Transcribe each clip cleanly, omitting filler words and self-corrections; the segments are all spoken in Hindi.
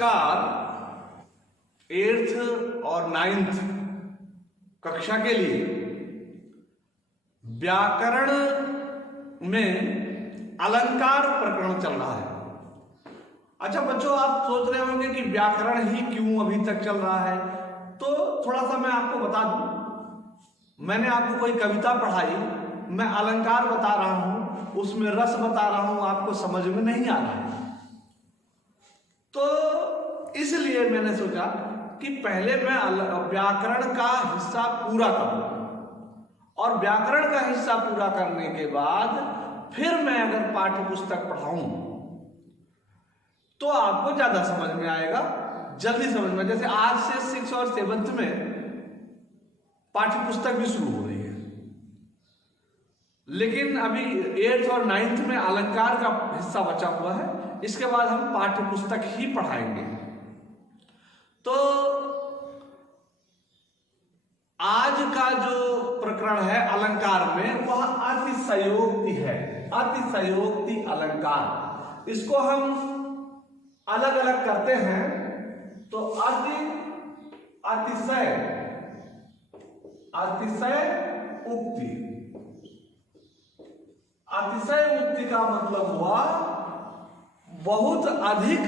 नमस्कार। 8th और 9th कक्षा के लिए व्याकरण में अलंकार प्रकरण चल रहा है। अच्छा बच्चों, आप सोच रहे होंगे कि व्याकरण ही क्यों अभी तक चल रहा है, तो थोड़ा सा मैं आपको बता दूं। मैंने आपको कोई कविता पढ़ाई, मैं अलंकार बता रहा हूं, उसमें रस बता रहा हूं, आपको समझ में नहीं आ रहा है, तो इसलिए मैंने सोचा कि पहले मैं व्याकरण का हिस्सा पूरा करूं, और व्याकरण का हिस्सा पूरा करने के बाद फिर मैं अगर पाठ्य पुस्तक पढ़ाऊं तो आपको ज्यादा समझ में आएगा, जल्दी समझ में। जैसे आज से 6th और 7th में पाठ्य पुस्तक भी शुरू हो रही है, लेकिन अभी 8th और 9th में अलंकार का हिस्सा बचा हुआ है। इसके बाद हम पाठ्य पुस्तक ही पढ़ाएंगे। तो आज का जो प्रकरण है अलंकार में, वह अतिशयोक्ति है। अतिशयोक्ति अलंकार, इसको हम अलग अलग करते हैं तो अतिशय उक्ति। अतिशय उक्ति का मतलब हुआ बहुत अधिक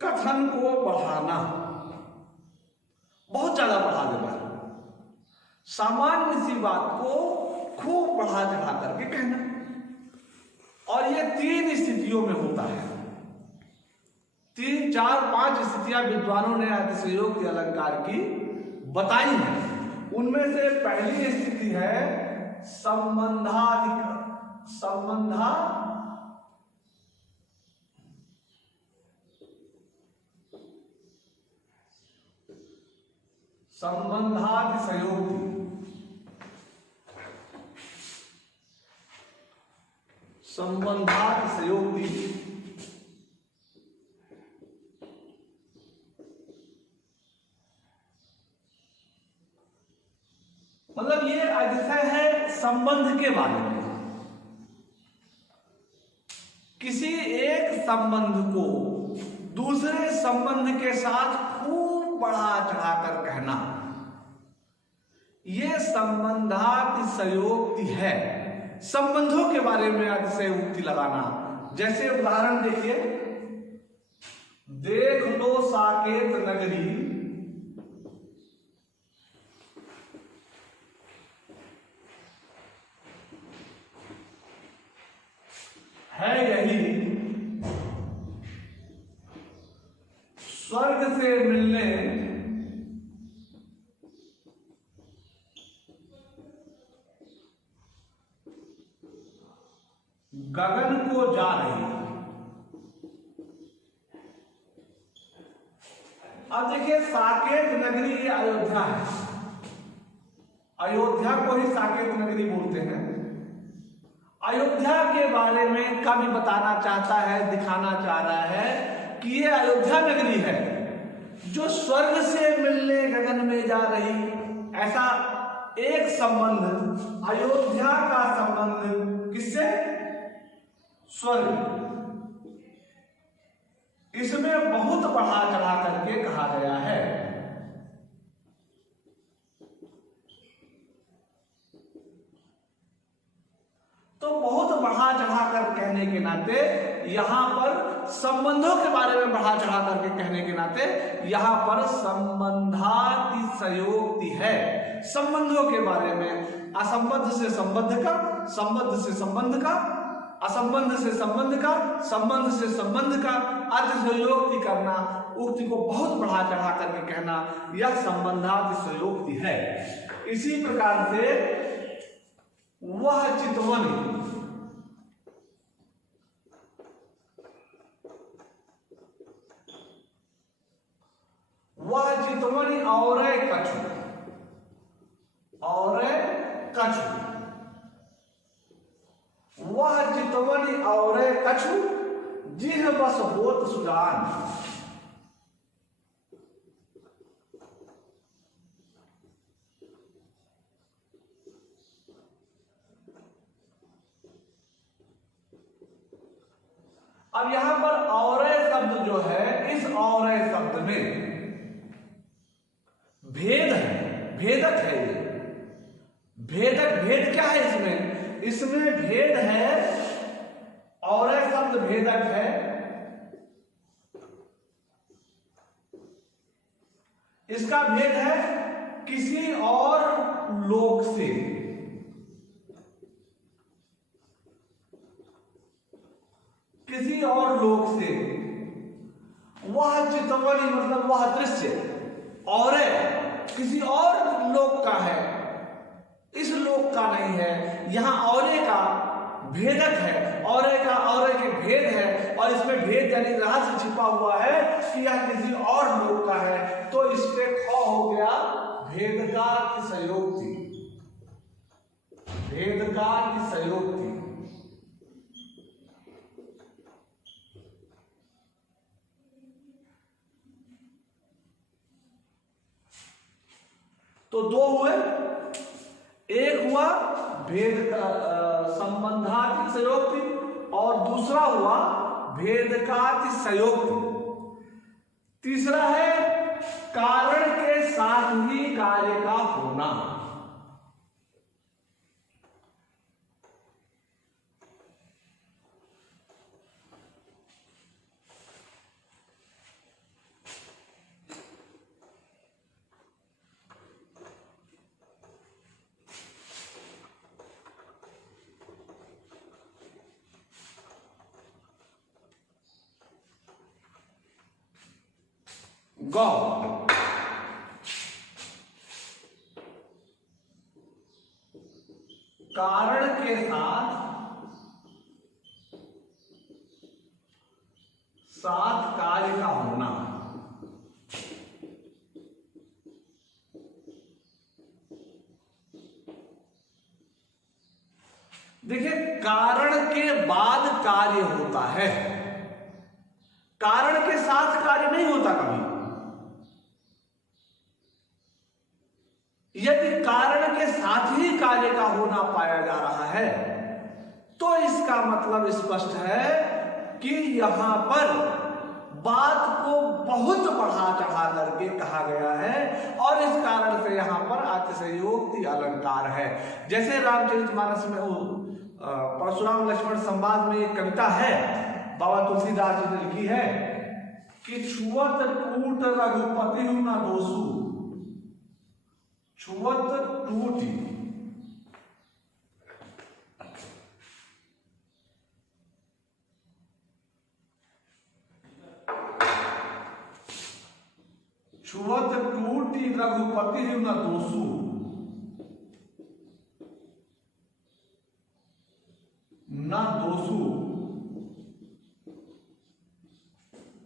कथन को बढ़ाना, बहुत ज्यादा बढ़ा देना, सामान्य सी बात को खूब बढ़ा चढ़ा करके कहना। और ये 3 स्थितियों में होता है। 3, 4, 5 स्थितियां विद्वानों ने अतिशयोक्ति अलंकार की बताई हैं। उनमें से पहली स्थिति है संबंधातिशयोक्ति। संबंधातिशयोक्ति मतलब ये अतिशय है संबंध के बारे में। किसी एक संबंध को दूसरे संबंध के साथ खूब बढ़ा चढ़ाकर कहना, यह संबंधातिशयोक्ति है। संबंधों के बारे में अतिशयोक्ति लगाना। जैसे उदाहरण देखिए, देख लो साकेत नगरी है यही, स्वर्ग से मिलने गगन को जा रही। अब देखिए, साकेत नगरी ये अयोध्या है। अयोध्या को ही साकेत नगरी बोलते हैं। अयोध्या के बारे में कवि बताना चाहता है, दिखाना चाह रहा है कि ये अयोध्या नगरी है जो स्वर्ग से मिलने गगन में जा रही। ऐसा एक संबंध, अयोध्या का संबंध किससे? स्वर्ग। इसमें बहुत बढ़ा चढ़ा करके कहा गया है। तो बहुत बढ़ा चढ़ा कर कहने के नाते यहां पर संबंधों के बारे में बढ़ा चढ़ा करके कहने के नाते यहां पर संबंधातिशयोक्ति है। संबंधों के बारे में असंबद्ध से संबद्ध का, संबद्ध से संबंध का, असंबंध से संबंध का, संबंध से संबंध का अतिशयोक्ति करना, उक्ति को बहुत बढ़ा चढ़ा करके कहना, यह संबंधातिशयोक्ति है। इसी प्रकार से वह चितवनी, वह चितवनी और कछु, और कछु, वह चितवनी और कछु जिह बस होत सुजान। अब यहां पर और शब्द भेद क्या है इसमें? इसमें भेद है, और शब्द भेदक है। इसका भेद है किसी और लोक से। किसी और लोक से। वह चितवनी मतलब वह दृश्य और किसी और लोक का है, इस लोक का नहीं है। यहां औरे का भेदक है, औरे का औरे के भेद है, और इसमें भेद यानी रहस्य छिपा हुआ है कि यह किसी और लोक का है। तो इस पे ख हो गया भेदकार की संयोक्ति। भेदकार की संयोक्ति। तो दो हुए, एक हुआ भेद संबंधाति संयोक्ति और दूसरा हुआ भेदकाति संयोक्ति। तीसरा है कारण के साथ ही कार्य का होना। गौ कारण के साथ कार्य का होना। देखिए, कारण के बाद कार्य होता है, कारण के साथ कार्य नहीं होता कभी। यदि कारण के साथ ही कार्य का होना पाया जा रहा है तो इसका मतलब स्पष्ट है कि यहां पर बात को बहुत बढ़ा चढ़ा करके कहा गया है, और इस कारण से यहां पर अतिशयोक्ति अलंकार है। जैसे रामचरितमानस में परशुराम लक्ष्मण संवाद में एक कविता है, बाबा तुलसीदास जी ने लिखी है कि छुअत टूट रघुपति न दोषु, छुअत टूटी। छुअत टूटी रघुपति न दोषु, न दोषु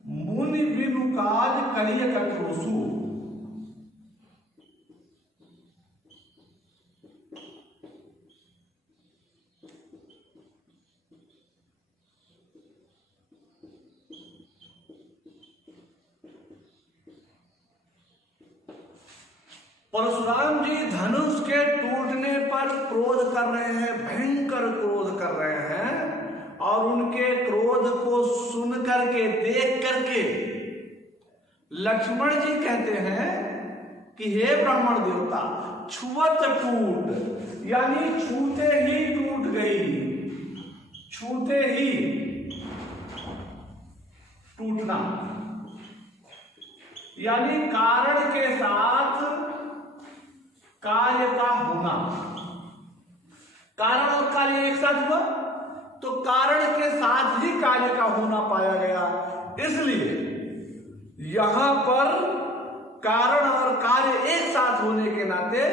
मुनि बिनु काज करिय कठोसु। परशुराम जी धनुष के टूटने पर क्रोध कर रहे हैं, भयंकर क्रोध कर रहे हैं, और उनके क्रोध को सुन करके देख करके लक्ष्मण जी कहते हैं कि हे ब्राह्मण देवता, छुअत टूट यानी छूते ही टूट गई, छूते ही टूटना, यानी कारण के साथ कार्य का होना। कारण और कार्य एक साथ हुआ तो कारण के साथ ही कार्य का होना पाया गया। इसलिए यहां पर कारण और कार्य एक साथ होने के नाते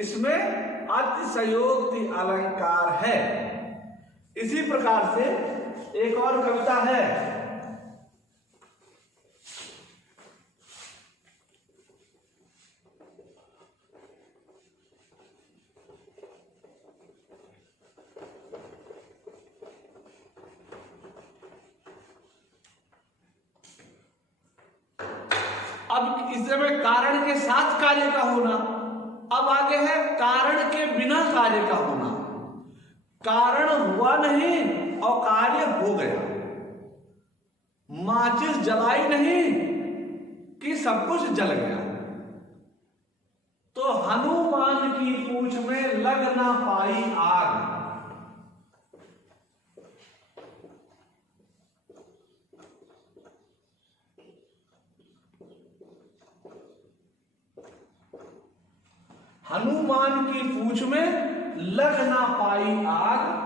इसमें अतिशयोक्ति अलंकार है। इसी प्रकार से एक और कविता है, अब इस समय कारण के साथ कार्य का होना, अब आगे है कारण के बिना कार्य का होना। कारण हुआ नहीं और कार्य हो गया, माचिस जलाई नहीं कि सब कुछ जल गया। तो हनुमान की पूंछ में लग ना पाई आग। हनुमान की पूंछ में लग ना पाई आग,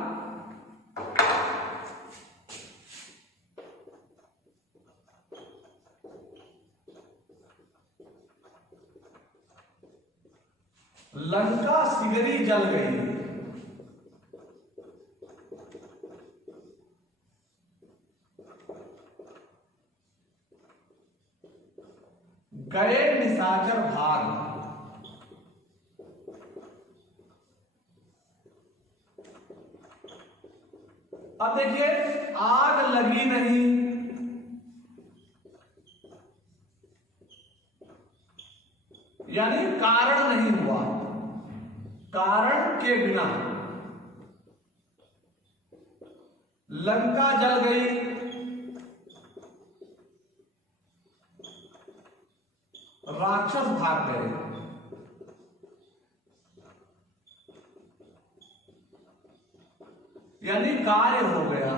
लंका सिगरी जल गई। गए निशाचर भाग। अब देखिए, आग लगी नहीं, यानी कारण नहीं हुआ, कारण के बिना। लंका जल गई, राक्षस भाग गए। यानी कार्य हो गया।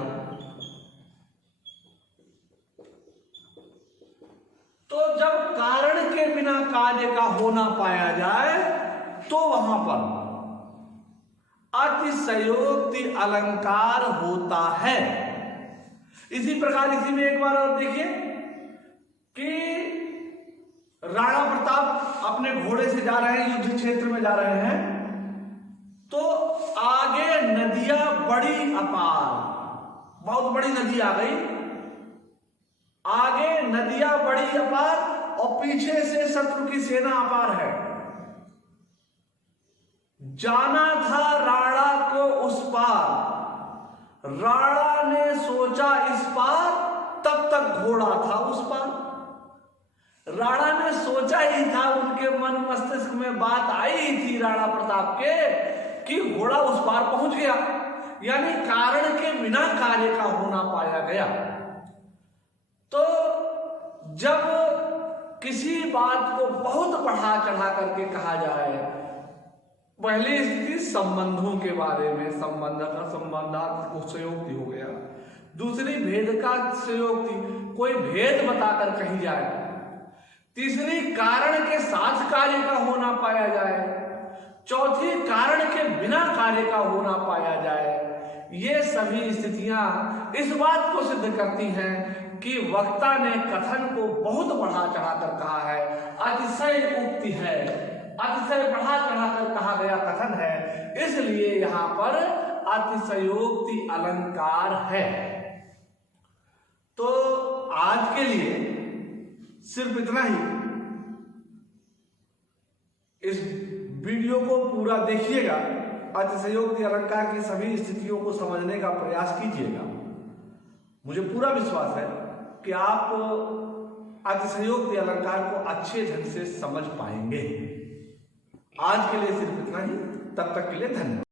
तो जब कारण के बिना कार्य का होना पाया जाए तो वहां पर अतिशयोक्ति अलंकार होता है। इसी प्रकार इसी में एक बार और देखिए कि राणा प्रताप अपने घोड़े से जा रहे हैं, युद्ध क्षेत्र में जा रहे हैं, तो आगे नदियां बड़ी अपार, बहुत बड़ी नदी आ गई, आगे नदियां बड़ी अपार और पीछे से शत्रु की सेना अपार है। जाना था राणा को उस पार, राणा ने सोचा इस पार, तब तक घोड़ा था उस पार। राणा ने सोचा ही था, उनके मन मस्तिष्क में बात आई ही थी राणा प्रताप के कि घोड़ा उस पार पहुंच गया। यानी कारण के बिना कार्य का होना पाया गया। तो जब किसी बात को बहुत बढ़ा चढ़ा करके कहा जाए, पहली स्थिति संबंधों के बारे में, संबंध का संबंधात्मक हो गया। दूसरी भेद का संयोक्ति, कोई भेद बताकर कही जाए। तीसरी कारण के साथ कार्य का होना पाया जाए। चौथी कारण के बिना कार्य का होना पाया जाए। ये सभी स्थितियां इस बात को सिद्ध करती हैं कि वक्ता ने कथन को बहुत बढ़ा चढ़ाकर कहा है, अतिशय उक्ति है, अतिशय बढ़ा चढ़ाकर कहा गया कथन है, इसलिए यहां पर अतिशयोक्ति अलंकार है। तो आज के लिए सिर्फ इतना ही। इस वीडियो को पूरा देखिएगा, अतिशयोक्ति अलंकार की सभी स्थितियों को समझने का प्रयास कीजिएगा। मुझे पूरा विश्वास है कि आप अतिशयोक्ति अलंकार को अच्छे ढंग से समझ पाएंगे। आज के लिए सिर्फ इतना ही, तब तक के लिए धन्यवाद।